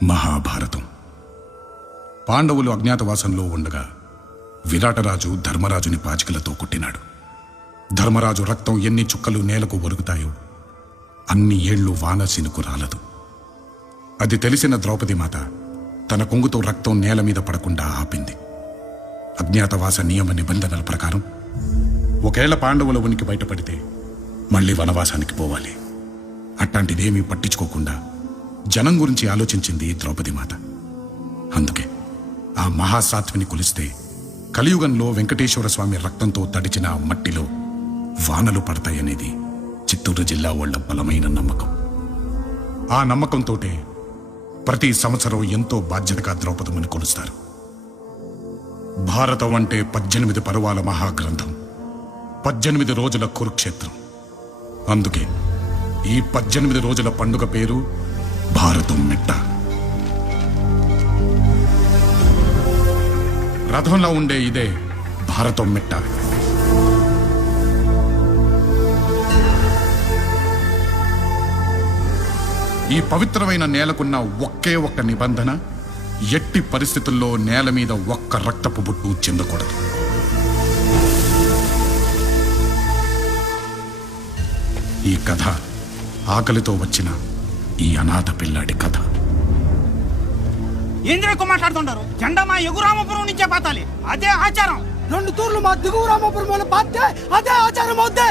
మహాభారతం. పాండవులు అజ్ఞాతవాసంలో ఉండగా విరాటరాజు ధర్మరాజుని పాచికలతో కొట్టినాడు. ధర్మరాజు రక్తం ఎన్ని చుక్కలు నేలకు ఒరుగుతాయో అన్ని ఏళ్లు వాన సినుకు రాలదు. అది తెలిసిన ద్రౌపదీమాత తన కొంగుతో రక్తం నేల మీద పడకుండా ఆపింది. అజ్ఞాతవాస నియమ నిబంధనల ప్రకారం ఒకేళ పాండవుల ఉనికి బయటపడితే మళ్లీ వనవాసానికి పోవాలి. అట్లాంటిదేమీ పట్టించుకోకుండా జనం గురించి ఆలోచించింది ద్రౌపదీమాత. అందుకే ఆ మహాసాత్విని కొలిస్తే కలియుగంలో వెంకటేశ్వర స్వామి రక్తంతో తడిచిన మట్టిలో వానలు పడతాయనేది చిత్తూరు జిల్లా వాళ్ళ బలమైన నమ్మకం. ఆ నమ్మకంతోటే ప్రతి సంవత్సరం ఎంతో బాధ్యతగా ద్రౌపదమ్మని కొలుస్తారు. భారతం అంటే 18 పర్వాల మహాగ్రంథం, 18 రోజుల కురుక్షేత్రం. అందుకే ఈ 18 రోజుల పండుగ పేరు భారతం మెట్ట. రథంలో ఉండే ఇదే భారతం మెట్ట. ఈ పవిత్రమైన నేలకున్న ఒకే ఒక్క నిబంధన, ఎట్టి పరిస్థితుల్లో నేల మీద ఒక్క రక్తపు బొట్టు చెందకూడదు. ఈ కథ ఆకలితో వచ్చిన ఈ అనాథ పిల్లాడి కథ. ఏంద్ర ఎక్కువ మాట్లాడుతుంటారు? జెండా మా ఎగురామపురం నుంచే పాతాలి, అదే ఆచారం. 2 తూర్లు మా దిగువ రామపురం పాతే అదే ఆచారం అవుద్దే.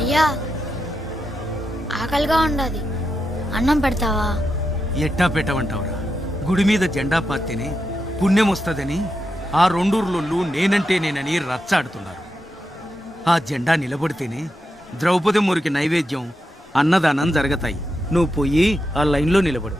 అయ్యా, ఆకలిగా ఉండదు, అన్నం పెడతావా? ఎట్టా పెట్టమంటావురా? గుడి మీద జెండా పాతిని పుణ్యం వస్తుందని ఆ 2 ఊర్లోళ్ళు నేనంటే రచ్చాడుతున్నారు. ఆ జెండా నిలబడితేనే ద్రౌపది మురికి నైవేద్యం, అన్నదానం జరగతాయి. నువ్వు పోయి ఆ లైన్లో నిలబడు.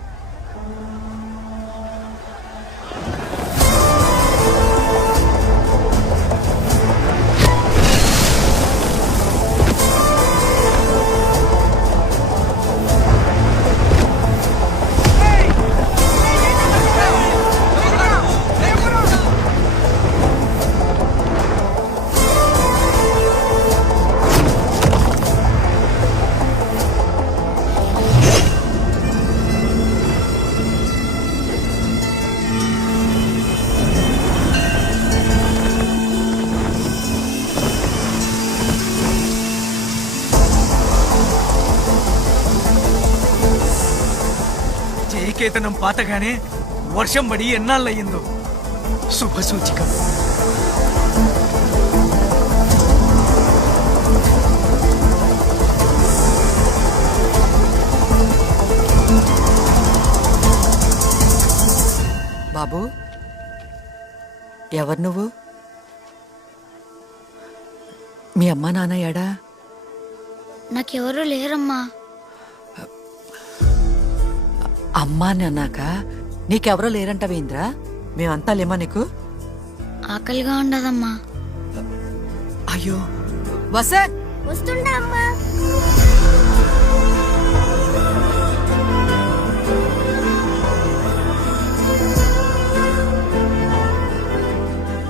కేతనం పాతగానే వర్షం పడి ఎన్నాళ్ళయ్యిందో. శుభ సూచికం. బాబు, ఎవరు నువ్వు? మీ అమ్మా నాన్న ఎడా? నాకెవరూ లేరమ్మా. అమ్మా అని అన్నాక నీకెవరో లేరంటవేంద్రా? మేమంతా లేమా నీకు? ఆకలిగా ఉండదమ్మా. అయ్యో వసే, వస్తుండా అమ్మా.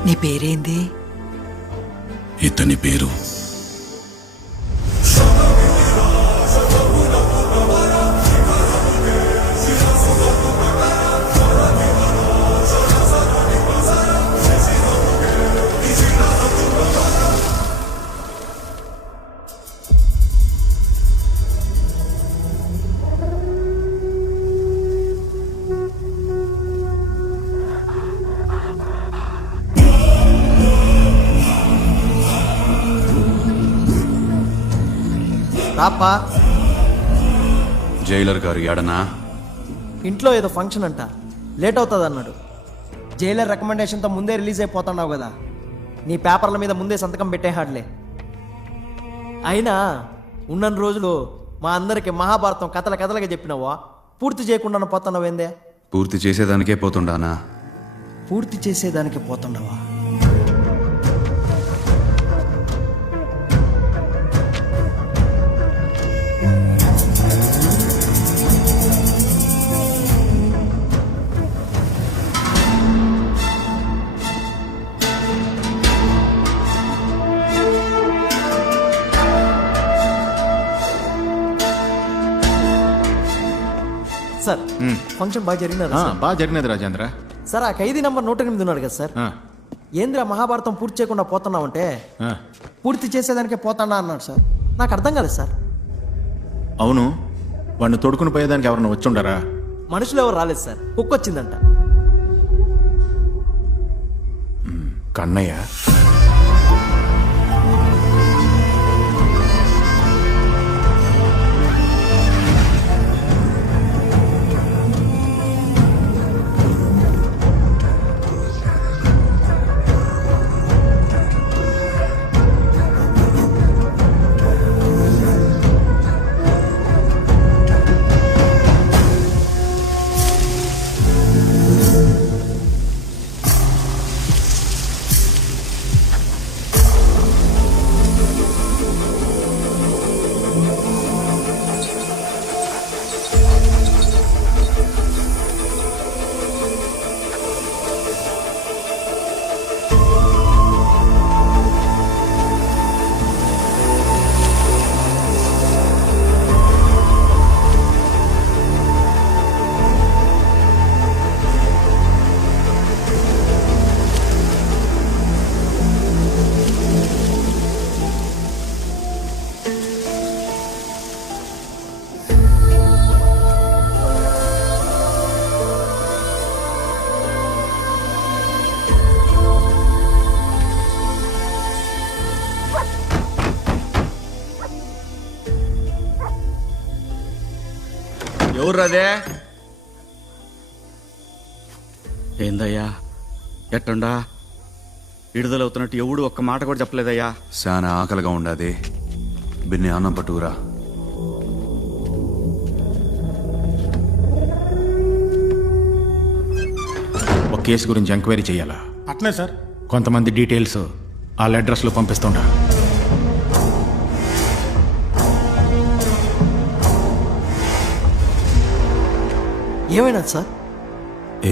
నీ పేరేంది? ఇతని పేరు రాప్పా. జైలర్ గారు ఎడనా? ఇంట్లో ఏదో ఫంక్షన్ అంట, లేట్ అవుతుంది అన్నాడు. జైలర్ రికమెండేషన్తో ముందే రిలీజ్ అయిపోతున్నావు కదా, నీ పేపర్ల మీద ముందే సంతకం పెట్టేహాడ్లే. అయినా ఉన్నన్ని రోజులు మా అందరికి మహాభారతం కథలుగా చెప్పినావా? పూర్తి చేయకుండా పోతున్నావేందే? పూర్తి చేసేదానికే పోతుండానా? పూర్తి చేసేదానికి పోతుండవా? సార్ ఫంక్షన్ బాగా జరిగినదా సార్? బాగా జరిగినది రాజేంద్ర. సార్ ఆ ఖైదీ నంబర్ 108 ఉన్నాడు కదా సార్, ఆ, ఏంద్రా మహాభారతం పూర్తి చేయకుండా పోతున్నావంటే ఆ. పూర్తి చేసేదానికే పోతాడా అన్నాడు సార్. నాకు అర్థం కాలేదు సార్. అవును, వాడిని తొడుకుని పోయేదానికి ఎవరన్నా వచ్చుండరా? మనుషులు ఎవరు రాలేదు సార్, కుక్క వచ్చిందంట. కన్నయ్య ఎవర్రదే? ఏందయ్యా ఎట్టుండా? విడుదలవుతున్నట్టు ఎవడు ఒక్క మాట కూడా చెప్పలేదయ్యా. చాలా ఆకలిగా ఉండాది, బిన్ని అన్నం పట్టుకురా. ఒక కేసు గురించి ఎంక్వైరీ చేయాలా? అట్నే సార్. కొంతమంది డీటెయిల్స్ వాళ్ళ అడ్రస్లో పంపిస్తుంటా. ఏమైనా సార్?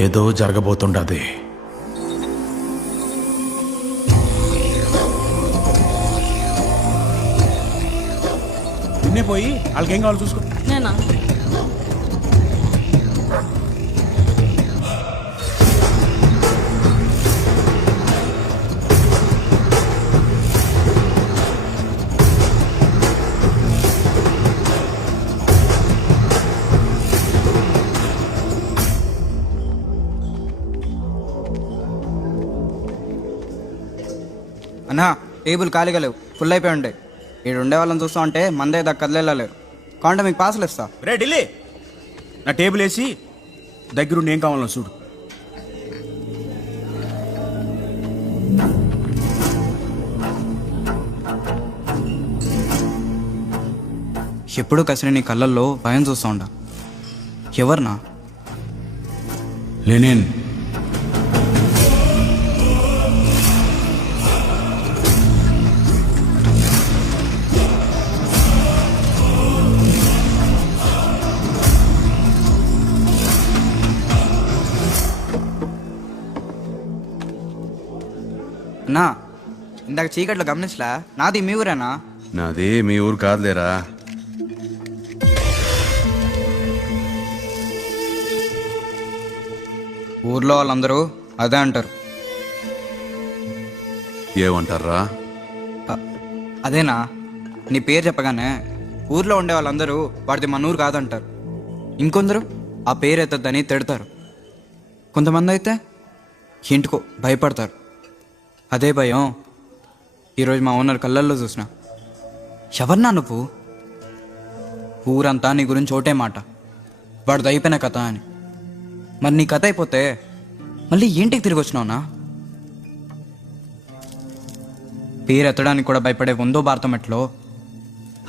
ఏదో జరగబోతుండది. నిన్నే పోయి వాళ్ళకి ఏం కావాలో చూసుకో. నేనా? అన్నా టేబుల్ ఖాళీగా లేవు, ఫుల్ అయిపోయి ఉంటాయి. ఇక్కడ ఉండే వాళ్ళని చూస్తా ఉంటే మందే దాకా కదిలేలేరు. కాంటే మీకు పాసులు ఇస్తా. రే ఢిల్లీ, నా టేబుల్ వేసి దగ్గరుండి ఏం కావాలో చూడు. ఎప్పుడూ కసిరి నీ కళ్ళల్లో భయం చూస్తూ ఉంటా. ఎవరినా? లెనిన్. అన్నా ఇందాక చీకట్లో గమనించలా, నాది మీ ఊరేనా? నాది మీ ఊరు కాదులేరా. ఊర్లో వాళ్ళందరూ అదే అంటారు. ఏమంటారా? అదేనా, నీ పేరు చెప్పగానే ఊర్లో ఉండే వాళ్ళందరూ వాడిది మన ఊరు కాదంటారు. ఇంకొందరు ఆ పేరు ఎత్తద్దని తిడతారు. కొంతమంది అయితే ఇంటికో భయపడతారు. అదే భయం ఈరోజు మా ఓనర్ కళ్ళల్లో చూసిన. ఎవరినా నువ్వు? ఊరంతా నీ గురించి ఒకటే మాట, వాడిది అయిపోయిన కథ అని. మరి నీ కథ అయిపోతే మళ్ళీ ఏంటికి తిరిగి వచ్చినావునా? పేరు ఎత్తడానికి కూడా భయపడే వందో భారతం ఎట్లో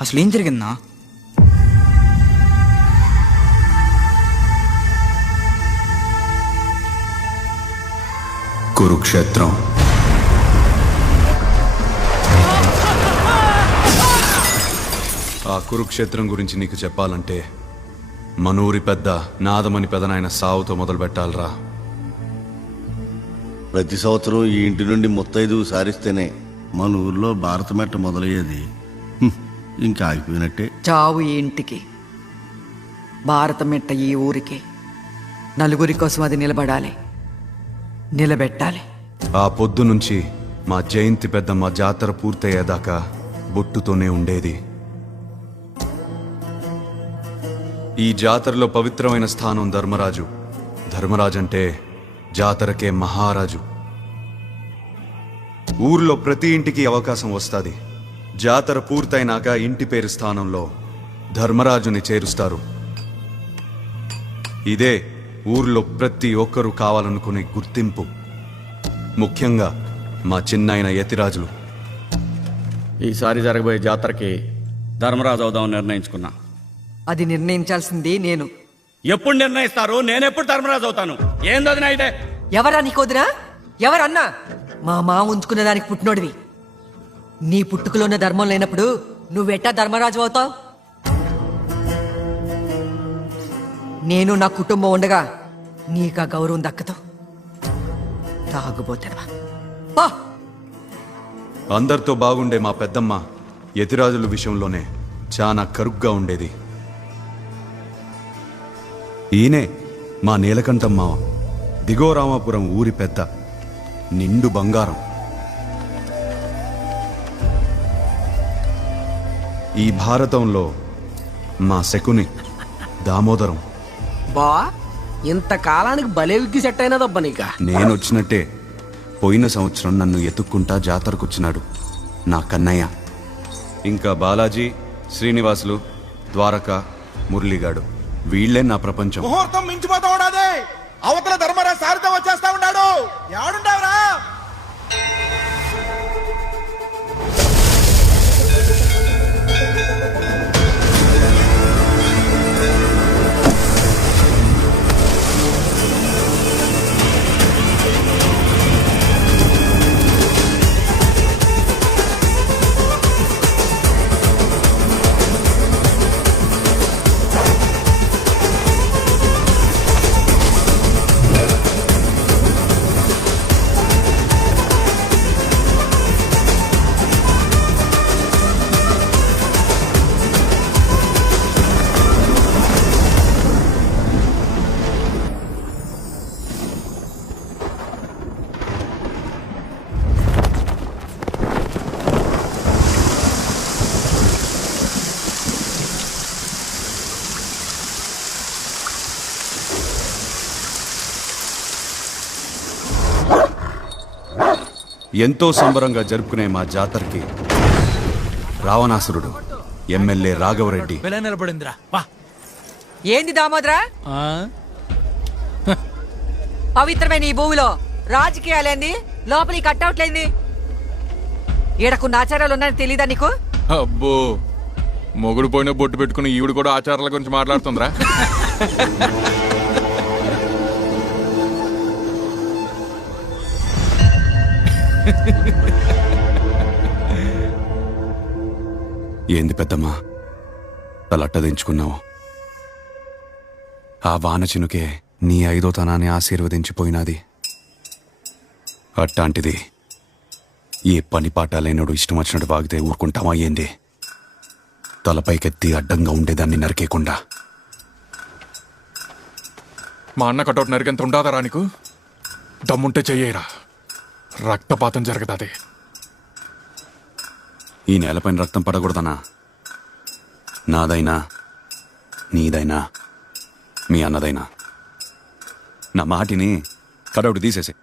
అసలు ఏం జరిగిందా? కురుక్షేత్రం. ఆ కురుక్షేత్రం గురించి నీకు చెప్పాలంటే మనూరి పెద్ద నాదమని పెదనాయన సావుతో మొదలు పెట్టాలరా. ప్రతి సంవత్సరం ఈ ఇంటి నుండి ముత్తైదు సారిస్తేనే మన ఊర్లో భారతమెట్ట మొదలయ్యేది. ఇంకా ఆగిపోయినట్టే. చావు ఈ ఇంటికి భారతం మెట్ట ఈ ఊరికి నలుగురి కోసం అది నిలబడాలి, నిలబెట్టాలి. ఆ పొద్దు నుంచి మా జయంతి పెద్దమ్మ జాతర పూర్తయ్యేదాకా బొట్టుతోనే ఉండేది. ఈ జాతరలో పవిత్రమైన స్థానం ధర్మరాజు. ధర్మరాజు అంటే జాతరకే మహారాజు. ఊర్లో ప్రతి ఇంటికి అవకాశం వస్తుంది. జాతర పూర్తయినాక ఇంటి పేరు స్థానంలో ధర్మరాజుని చేరుస్తారు. ఇదే ఊర్లో ప్రతి ఒక్కరూ కావాలనుకునే గుర్తింపు. ముఖ్యంగా మా చిన్నాయన యతిరాజులు. ఈసారి జరగబోయే జాతరకి ధర్మరాజు అవుదామని నిర్ణయించుకున్నా. అది నిర్ణయించాల్సింది నేను. ఎప్పుడు నిర్ణయిస్తారు? నేనెప్పుడు ధర్మరాజు అవుతాను? ఏందది అయితే ఎవరా నీకోదినా? ఎవరన్నా? మా మా ఉంచుకునే దానికి పుట్టినోడివి. నీ పుట్టుకలోనే ధర్మం లేనప్పుడు నువ్వెట్టా ధర్మరాజు అవుతావు? నేను నా కుటుంబం ఉండగా నీకా గౌరవం దక్కదు. తాగుబోతేవా. అందరితో బాగుండే మా పెద్దమ్మ యతిరాజుల విషయంలోనే చాలా కరుగ్గా ఉండేది. ఈయనే మా నీలకంఠమ్మ, దిగో రామాపురం ఊరి పెద్ద, నిండు బంగారం. ఈ భారతంలో మా శకుని దామోదరం. బా ఇంతకాలానికి భలే విగ్గి సెట్ అయినదబ్బా నీక. నేనొచ్చినట్టే పోయిన సంవత్సరం నన్ను ఎత్తుక్కుంటా జాతరకొచ్చినాడు నా కన్నయ్య. ఇంకా బాలాజీ, శ్రీనివాసులు, ద్వారక, మురళిగాడు, వీళ్లే నా ప్రపంచం. ముహూర్తం మించిపోతా ఉండాది. అవతల ధర్మరాజు సారితో వచ్చేస్తా ఉన్నాడు. ఎవడుంటావురా? ఎంతో సంబరంగా జరుపుకునే మా జాతరకి రావణాసురుడు ఎమ్మెల్యే రాఘవరెడ్డి నిలబడిందిరా. ఏంది దామోదరా? పవిత్రమైన ఈ భూమిలో రాజకీయాలేంది? లోపలి కట్అవుట్లేంది? ఈడకున్న ఆచారాలు ఉన్నాయని తెలీదా నీకు? అబ్బో, మొగుడు పోయిన బొట్టు పెట్టుకుని ఈవిడ కూడా ఆచారాల గురించి మాట్లాడుతుందిరా. ఏంది పెద్దమ్మా తలట్టదించుకున్నావు? ఆ వాన చినుకే నీ ఐదోతనాన్ని ఆశీర్వదించిపోయినాది. అట్టాంటిది ఏ పని పాట లేనోడు ఇష్టం వచ్చినట్టు వాగితే ఊరుకుంటామా ఏంది? తలపైకెత్తి అడ్డంగా ఉండేదాన్ని నరికేకుండా. మా అన్న కటౌట్ నరికెంత ఉండాదరా నీకు? దమ్ముంటే చెయ్యేరా, రక్తపాతం జరగదాది. ఈ నేలపైన రక్తం పడకూడదనా? నాదైనా నీదైనా మీ అన్నదైనా. నా మాటిని కటౌట్ తీసేసి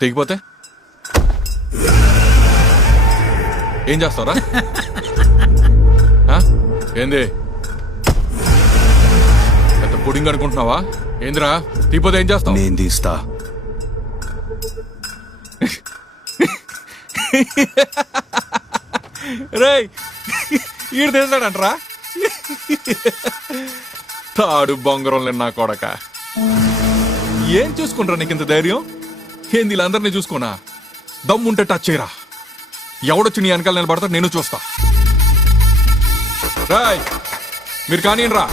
తెగిపోతే ఏం చేస్తావురా? ఏంది పెద్ద పుడింగ్ అనుకుంటున్నావా? ఏందిరా తీపోతే ఏం చేస్తావు? నేను తీస్తా. రేయ్, ఈడు తీస్తాడంటరా? తాడు బొంగరం లేని నా కొడక. ఏం చూసుకుంటారా నీకు ఇంత ధైర్యం? ఏంది వీళ్ళందరినీ చూసుకోనా? దమ్ముంటే టచ్ చేయరా. ఎవడొచ్చి నీ వెనకాల నిలబడతా నేను చూస్తా. రాయ్ మీరు కానియండి రా.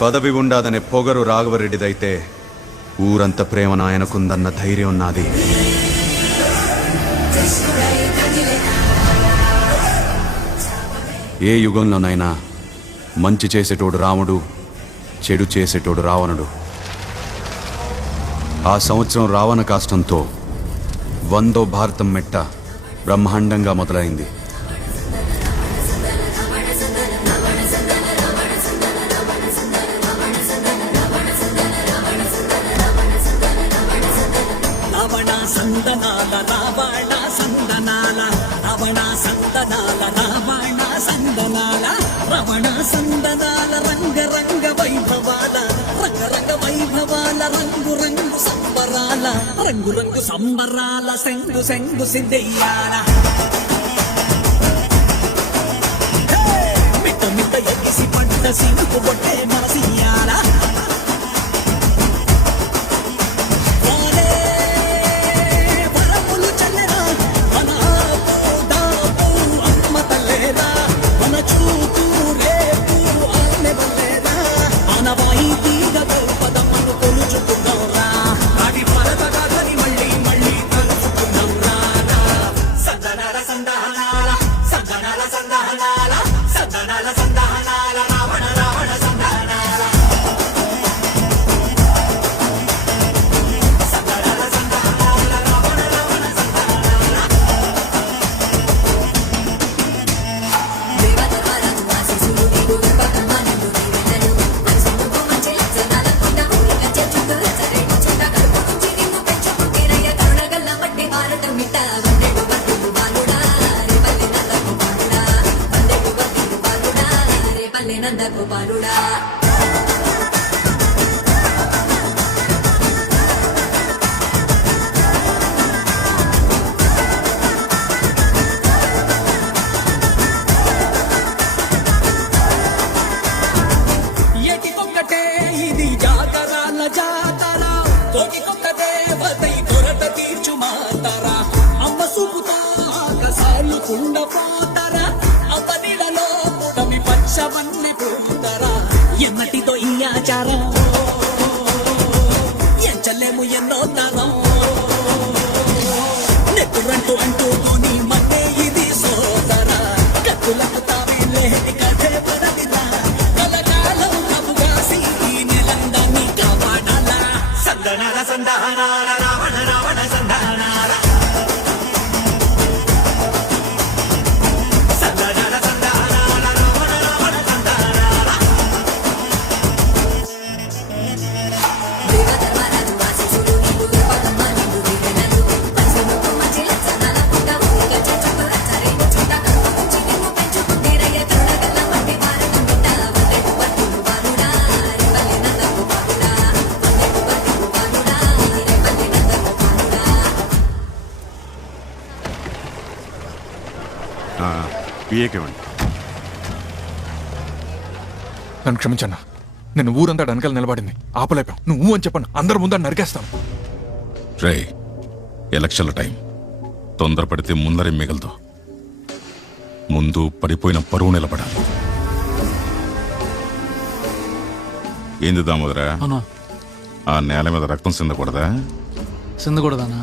పదవి ఉండాదనే పొగరు రాఘవరెడ్డిదైతే ఊరంత ప్రేమ నాయనకుందన్న ధైర్యం నాది. ఏ యుగంలోనైనా మంచి చేసేటోడు రాముడు, చెడు చేసేటోడు రావణుడు. ఆ సంవత్సరం రావణ కాష్టంతో 100వ భారతం మెట్ట బ్రహ్మాండంగా మొదలైంది. రంగు రంగు సంబరాల సెంగు సెంగు సిందెయ్యాల మిట్ట మిట్ట ఎగిసి పడ్డ సింగు బొట్టే మనసియ్యాల వరములు చల్లెరా మన దాపు అమ్మ తల్లేరా మన చూపు రేపు ఆమె బల్లేరా అనవాయి తీగ పదములు కొలుచుకున్నవరా నాటి పరద కాదని మళ్ళీ మళ్ళీ తలుచుకున్నవరా సందనాల సందహనాల సందనాల సందహనాల సందనాల సందహనాల రావణ రావణ సందహనాల సందనాల సందహనాల రావణ రావణ సందహనాల నందగోపాలుడా ఎటికొక్కటే ఇది జాతరాల జాతర తోటికొక్క దేవతై కొరత తీర్చు మాతరా అమ్మ సూపుతో ఆకాశాలు కుండపోతరా అతనిలలో పుడమి పచ్చవన్ని పూతరా ఎన్నటితో ఈ ఆచారం ఎంచలేము ఎన్నో తరం నెక్కురంటూ అంటూని మన్నే ఇది సోదరా కత్తులకు తావి లేని కథే పడదిరా కలకాలం కబుగాసి ఈ నెలందాన్ని కాపాడాలా సందనాల సందహనాల రావణ రావణ సందహనాల సందనాల సందహనాల రావణ రావణ సందహనాల పిఏకేవండి. నన్ను క్షమించన్నా, నేను ఊరంతా వెనకాల నిలబడింది ఆపలేపాం. నువ్వు అని చెప్పను, అందరి ముందు నరికేస్తాను. రే, ఎలక్షన్ల టైం, తొందరపడితే ముందరే మిగలదు. ముందు పడిపోయిన పరువు నిలబడాలి. ఏంది దామోదరా, ఆ నేల మీద రక్తం సిందకూడదా? సిందకూడదానా?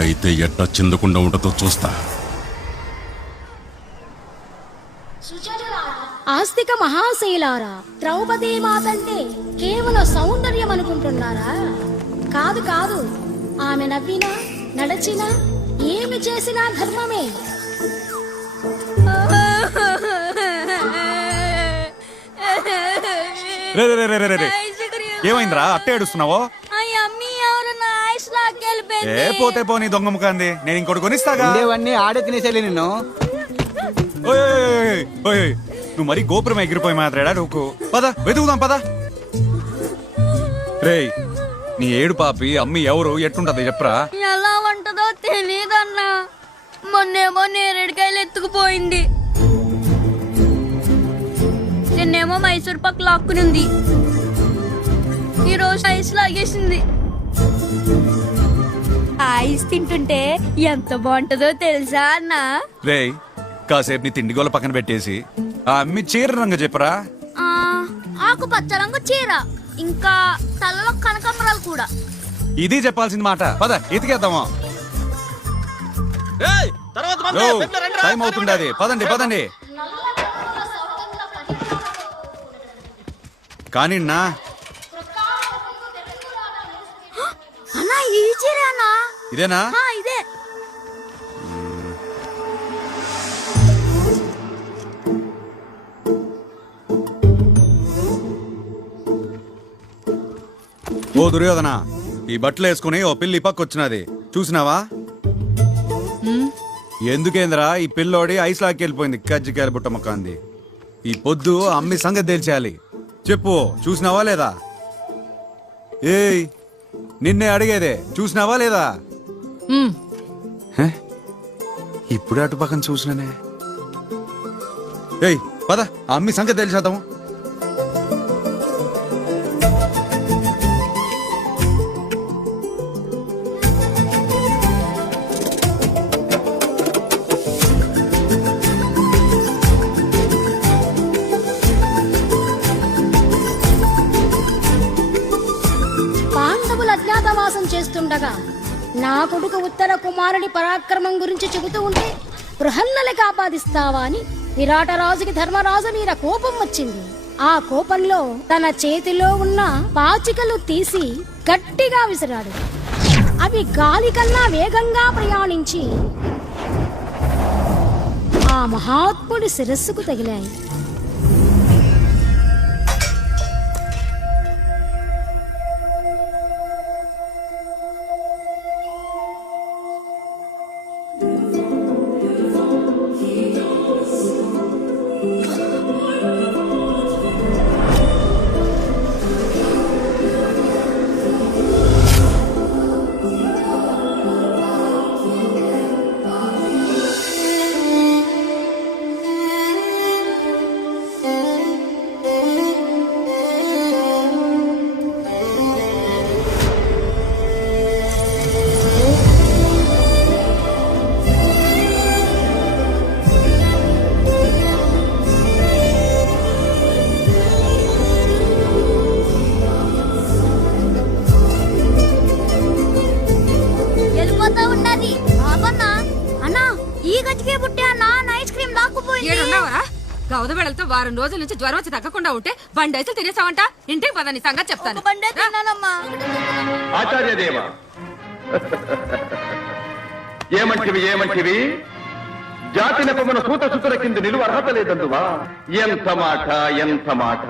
అయితే ఎట్టా చిందకుండా ఉంటుందో చూస్తా. ఆస్తిక మహాశైలారా, ద్రౌపదీ మాతంటే కేవలం సౌందర్యం అనుకుంటున్నారా? కాదు కాదు, ఆమె నవ్వినా నడచినా ఏమి చేసినా ధర్మమే. ఏమైందిరా అట్టే ఏడుస్తున్నావో? ఏ పోతే పోనీ దొంగ ముఖాంది, నేను ఇంకోటి కొనిస్తాగా. ఆడే తినేసేలే నిన్ను. ఓయ్ ఓయ్ ఓయ్, నువ్వు మరీ గోపురం ఎగిరిపోయి మాత్రాడా నువ్వు. పద వెతుకుదాం పద. రేయ్, నీ ఏడు పాపి అమ్మి ఎవరు ఎట్టుంటది చెప్పరా? ఎలా ఉంటదో తెలీదన్నా. మొన్నేమో నేరేడుకాయలు ఎత్తుకుపోయింది, నిన్నేమో మైసూర్ పాక్ లాక్కునుంది, ఈ రోజు ఐస్ లాగేసింది. ఐస్ తింటుంటే ఎంత బాగుంటుందో తెలుసా అన్న? రేయ్, కాసేపు నీ తిండి గోల పక్కన పెట్టేసి ఆ అమ్మి చీర రంగు చెప్పరా. ఆ, ఆకుపచ్చ రంగు చీర, ఇంకా తలలో కనకాంబరాలు కూడా. ఇది చెప్పాల్సింది మాట. పద ఎతికేద్దామా. టైం అవుతుంది, అది పదండి పదండి. కానీ నా అన్నా ఈ చీర అన్నా. ఇదేనా? ఇదే. ఓ దుర్యోధన, ఈ బట్టలు వేసుకుని ఓ పిల్లి పక్కొచ్చినది చూసినావా? ఎందుకేంద్రా ఈ పిల్లోడి ఐస్ లాక్కి వెళ్ళిపోయింది. కజ్జికాయల బుట్ట మొక్క అంది. ఈ పొద్దు అమ్మి సంగతి తేల్చేయాలి. చెప్పు, చూసినావా లేదా? ఏయ్, నిన్నే అడిగేదే, చూసినావా లేదా? హే? ఇప్పుడే అటు పక్కన చూసినానే. ఏయ్ పద, ఆ అమ్మి సంగతి తెలిసేద్దాము. పాండవులు అజ్ఞాతవాసం చేస్తుండగా నా కొడుకు ఉత్తర కుమారుడి పరాక్రమం గురించి చెబుతూ ఉంటే బృహన్నలకి ఆపాదిస్తావా అని విరాటరాజుకి ధర్మరాజు మీద కోపం వచ్చింది. ఆ కోపంలో తన చేతిలో ఉన్న పాచికలు తీసి గట్టిగా విసిరాడు. అవి గాలి కన్నా వేగంగా ప్రయాణించి ఆ మహాత్ముడి శిరస్సుకు తగిలాయి. గౌద బెడలతో వారం రోజుల నుంచి జ్వరం వచ్చి తగ్గకుండా ఉంటే బండి అయితే తినేసావంట. ఇంటికి పదని సంగతి చెప్తాను. ఆచార్యదేవ, ఏమంటివి జాతి నెపమున సూత సుతుల కింద నిలువ అర్హత లేదందువా? ఎంత మాట.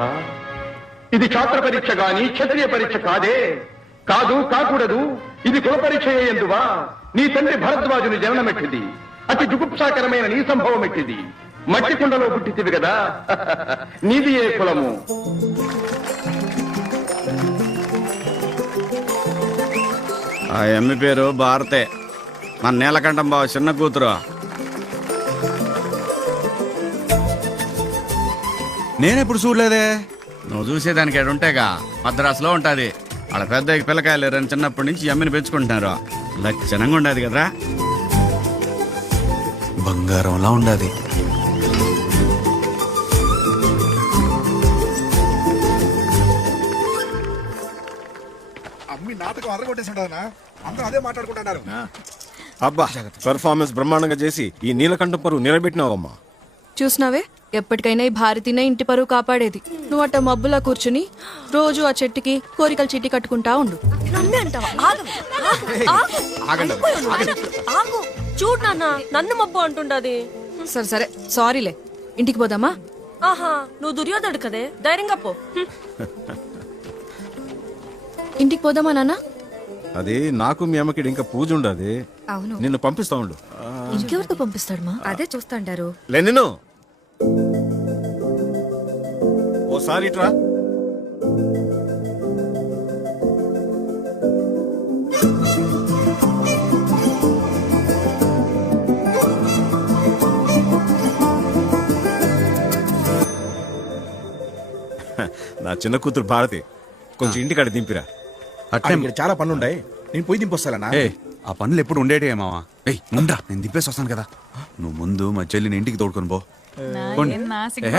ఇది ఛాత్ర పరీక్ష గాని క్షత్రియ పరీక్ష కాదే. కాకూడదు. ఇది కుల పరీక్ష ఎందువా? నీ తండ్రి భరద్వాజుని జననమెట్టిది. అతి జుగుప్సాకరమైన నీ సంభవం ఎట్టిది. మట్టి కుండలో పుట్టితివి కదా. నీది ఏ కులము? ఆ ఎమ్మి పేరు భారతే, మన నీలకంఠం బావ చిన్న కూతురు. నేనెప్పుడు చూడలేదే. నువ్వు చూసేదానికి ఏడు ఉంటేగా, మద్రాసులో ఉంటుంది. వాళ్ళ పెద్ద పిల్లకాయలు లేరని చిన్నప్పటి నుంచి ఎమ్మిని పెంచుకుంటున్నారు. లక్షణంగా ఉండదు కదరా. బంగారంలా ఉండదు. అమ్మి నాటకం అరగొట్టేసింటారా? అందరూ అదే మాట్లాడుకుంటున్నారు. అబ్బా, పెర్ఫార్మెన్స్ బ్రహ్మాండంగా చేసి ఈ నీలకంఠం పరువు నిలబెట్టినావమ్మా. చూసినావే, ఎప్పటికైనా ఈ భారతినే ఇంటి పరువు కాపాడేది. నువ్వు అట్ట మబ్బులా కూర్చుని రోజు ఆ చెట్టుకి కోరికల చీటీ కట్టుకుంటా ఉండు. చూడు నాన్న, నన్ను మబ్బు అంటుండది. సరే సరే, సారీలే. ఇంటికి పోదామా? ఆహా, నువ్వు దుర్యోధనుడు కదే, ధైర్యంగా పో. ఇంటికి పోదామా నాన్న? అది నాకు మీ అమ్మకి ఇంకా పూజ ఉండదు. అవును, నిన్ను పంపిస్తా ఉండు. ఇంకెవరితో పంపిస్తాడు మా? అదే చూస్తాంటారు. నిన్ను ఓసారి ఇట్రా. నా చిన్న కూతురు భారతి, కొంచెం ఇంటికాడ దింపిరా. అట్లే చాలా పనులుంటాయి, నేను పోయి దింపొస్తానా? ఆ పనులు ఎప్పుడు ఉండేటే మావా. ఏయ్ ముందా నేను దింపేసి వస్తాను కదా. నువ్వు ముందు మా చెల్లిని ఇంటికి తోడుకొని పో. పోండి.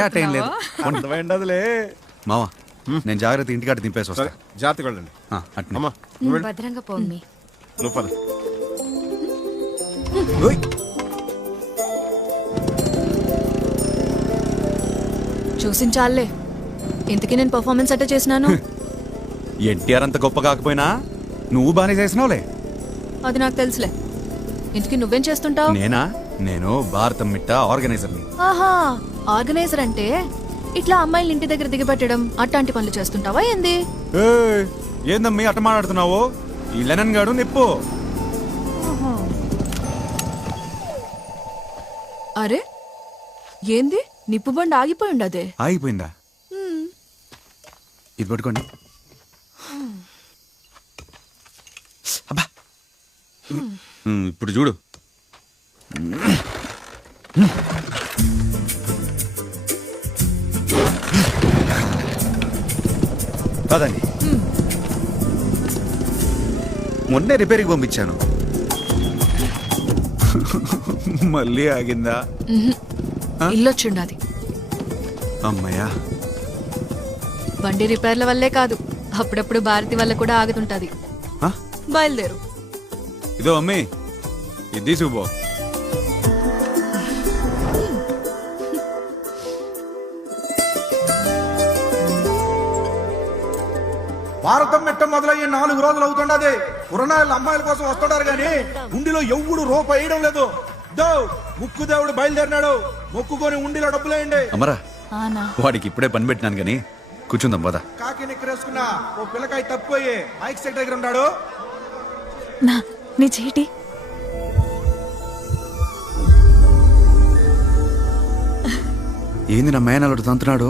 అట్టేం లేదు అర్థమైండదులే. మావా నేను జాగ్రత్త ఇంటికాడ దింపేసి వస్తా. జాగ్రత్తగా వెళ్ళండి. అట్నే. అమ్మా భద్రంగా పోమ్మి. నువ్వు పద. ఓయ్. చూసించాలే ఇంతకీ నేను పర్ఫార్మెన్స్ అట్ట చేసినాను. ఎన్టీఆర్ అంత గొప్ప కాకపోయినా నువ్వు బాగానే చేసినావులే. అది నాకు తెలుసులే. ఇంతకీ నువ్వేం చేస్తుంటావు? నేను భారతం మిట్ట ఆర్గనైజర్ని. ఆహా, ఆర్గనైజర్ అంటే ఇట్లా అమ్మాయిలు ఇంటి దగ్గర దిగబెట్టడం అట్లాంటి పనులు చేస్తుంటావా ఏంది? ఏయ్, ఏందమ్మీ అట్ట మాట్లాడుతున్నావు? ఈ లెనన్ గాడు నిప్పు. అరే ఏంది నిప్పు బండి ఆగిపోయి ఉండదే. ఆగిపోయిందా? ఇది పట్టుకోండి. అబ్బా ఇప్పుడు చూడు. కాదండి, మొన్నే రిపేర్కి పంపించాను. మళ్ళీ ఆగిందా? ఇల్లొచ్చుండాది. అమ్మయ్యా. బండి రిపేర్ల వల్లే కాదు, అప్పుడప్పుడు భారతి వల్ల కూడా ఆగుతుంటది. ఆ? బయలుదేరు. ఇదో అమ్మి, ఇది తీసుకుపో. భారతం మెట్ట మొదలయ్యే 4 రోజులు అవుతుండది. పురాణాలు అమ్మాయిల కోసం వస్తుంటారు గాని ఉండిలో ఎవ్వడు రూపాయి వేయడం లేదు. ముక్కు దేవుడు బయలుదేరినాడు, మొక్కుకొని ఉండిలో డబ్బులేయండి. అమరా, వాడికి ఇప్పుడే పని పెట్టినాను గాని కూర్చుందాం పద. కాకి నిక్కరేసుకున్నా ఓ పిల్లకాయ తప్పిపోయి మైక్ సెట్ దగ్గర ఉన్నాడు. నీ చేటి ఏంది నా మేనల్లుడు తంతున్నాడు?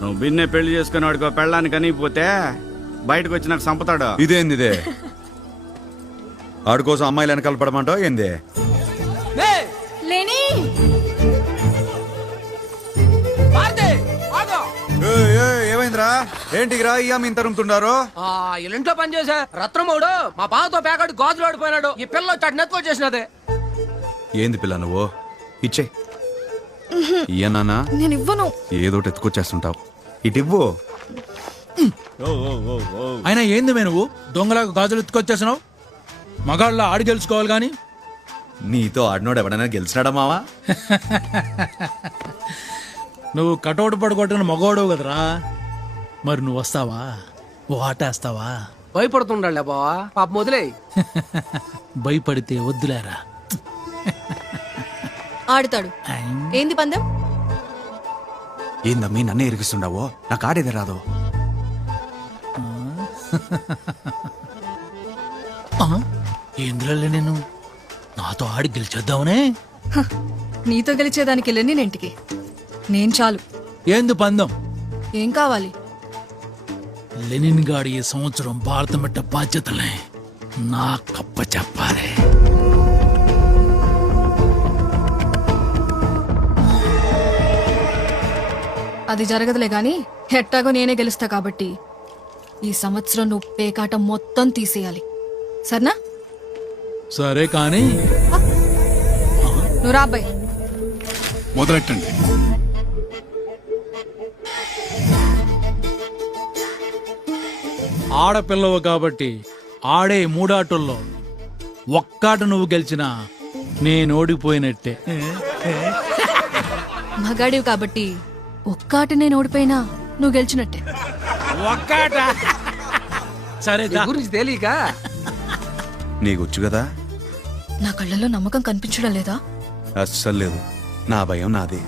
నువ్వు బిన్నే పెళ్లి చేసుకుని వాడికో పెళ్ళాన్ని కనిగిపోతే బయటకు వచ్చి నాకు సంపతాడు. ఇదేంది ఇదే? ఆడి కోసం అమ్మాయిలు వెనకాల పడమంటావు ఏంది? ఏమైందిరా? ఏంటిరా ఇయ్యామి ఇంత రుమ్తుండారు? ఇంట్లో పని చేసా రత్నమోడు మా బావతో పేకాడు గాజులు ఆడిపోయినాడు. ఈ పిల్ల చట్నెత్తుకో చేసినదే. ఏంది పిల్ల నువ్వు? ఇచ్చే ఇయ్యనా? నేను ఇవ్వను. ఏదోటి ఎత్తుకొచ్చేస్తుంటావు. ఇటివ్వు. అయినా ఏంది మే నువ్వు దొంగలాగా గాజులు ఎత్తుకొచ్చేసినావు? మగాళ్ళ ఆడి గెలుచుకోవాలి గాని. నీతో ఆడినోడు ఎవడైనా గెలిచినాడా మావా? నువ్వు కటౌట్ పడగొట్టిన మగోడు కదరా, మరి నువ్వు వస్తావా? ఓ ఆటేస్తావా? భయపడుతుండాలే బావా, పాప మొదలే. భయపడితే వద్దులేరా. ఆడుతాడు. ఏంది పందెం? ఏందమ్మీ నన్నే ఇరికిస్తుండావో? నాకు ఆడేది రాదు. ఏంద్రలే నేను నాతో ఆడి గెలిచేద్దామనే. నీతో గెలిచేదానికి లెనినింటికి నేను చాలు. ఏంది పందెం? ఏం కావాలి? లెనిన్ గాడి ఈ సంవత్సరం భారత మెట్ట బాధ్యతలే నా కప్ప చెప్పాలి. అది జరగదులే గాని ఎట్టాగో నేనే గెలుస్తా కాబట్టి ఈ సంవత్సరం నువ్వు పేకాట మొత్తం తీసేయాలి, సరేనా? సరే కానీ నువ్వు రా అబ్బాయి. మొదలెట్టండి. ఆడపిల్లవు కాబట్టి ఆడే మూడాటల్లో ఒక్కాట నువ్వు గెలిచినా నేను ఓడిపోయినట్టే. మగాడివి కాబట్టి ఒక్కాట నేను ఓడిపోయినా నువ్వు గెలిచినట్టే. ఒక్కాట సరే గురించి తెలియక నీకొచ్చు కదా? నా కళ్ళల్లో నమ్మకం కనిపించడం లేదా? అస్సలు లేదు. నా భయం నాదే.